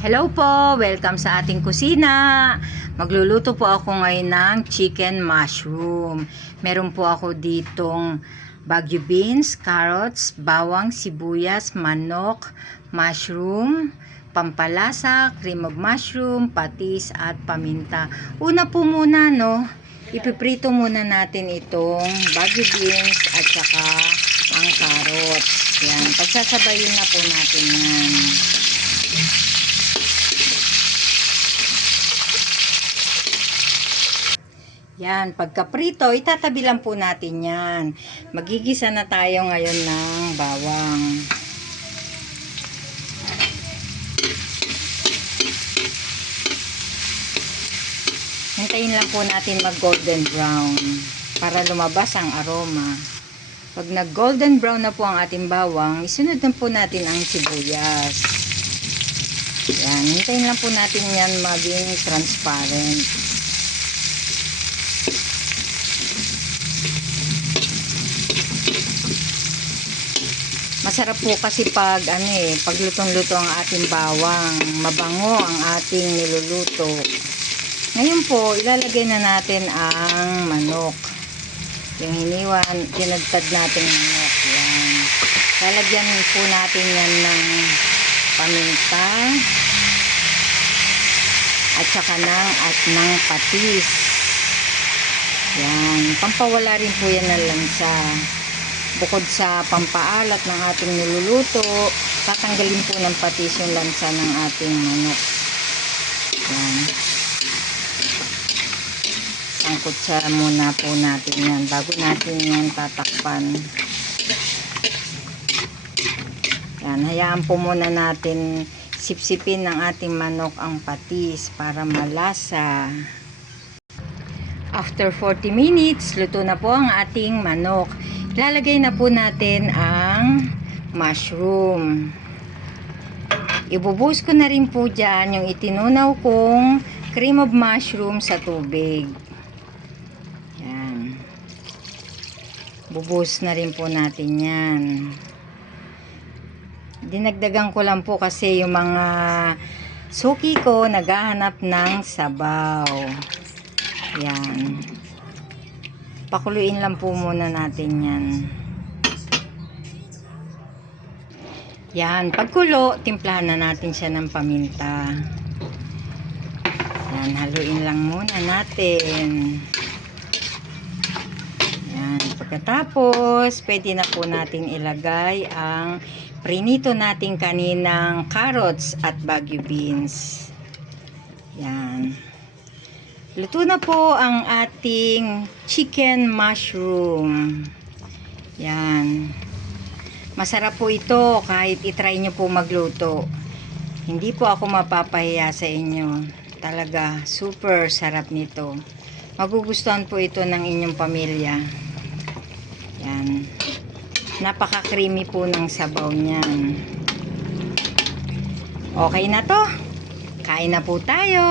Hello po! Welcome sa ating kusina. Magluluto po ako ngayon ng chicken mushroom. Meron po ako ditong Baguio beans, carrots, bawang, sibuyas, manok, mushroom, pampalasa, cream of mushroom, patis at paminta. Una po muna ipiprito muna natin itong Baguio beans at saka ang carrots. Yan, pagsasabayin na po natin yan. Yan, pagkaprito, itatabi lang po natin yan. Magigisa na tayo ngayon ng bawang. Hintayin lang po natin mag golden brown para lumabas ang aroma. Pag nag golden brown na po ang ating bawang, isunod na po natin ang sibuyas. Yan, hintayin lang po natin yan maging transparent. Masarap po kasi pag pag lutong-luto ang ating bawang, mabango ang ating niluluto. Ngayon po, ilalagay na natin ang manok. Yung tinagtad natin manok. Yan. Lalagyan po natin yan ng paminta at saka ng patis. Yan. Pampawala rin po yan ng lansa. Bukod sa pampaalat ng ating niluluto, tatanggalin po ng patis yung lansa ng ating manok. Yan. Sangkutsa muna po natin yan bago natin yan tatakpan. Yan, hayaan po muna natin sipsipin ng ating manok ang patis para malasa. After 40 minutes, luto na po ang ating manok. Ilalagay na po natin ang mushroom. Ibubuhos ko na rin po dyan yung itinunaw kong cream of mushroom sa tubig. Yan. Bubuhos na rin po natin yan. Dinagdagan ko lang po kasi yung mga suki ko naghahanap ng sabaw. Yan. Pakuluin lang po muna natin yan. Yan. Pagkulo, timplahan na natin siya ng paminta. Yan. Haluin lang muna natin. Yan. Pagkatapos, pwede na po natin ilagay ang prinito natin kaninang carrots at Baguio beans. Yan. Luto na po ang ating chicken mushroom. Yan. Masarap po ito kahit itry nyo po magluto. Hindi po ako mapapahiya sa inyo. Talaga, super sarap nito. Magugustuhan po ito ng inyong pamilya. Yan. Napaka-creamy po ng sabaw niyan. Okay na to. Kain na po tayo.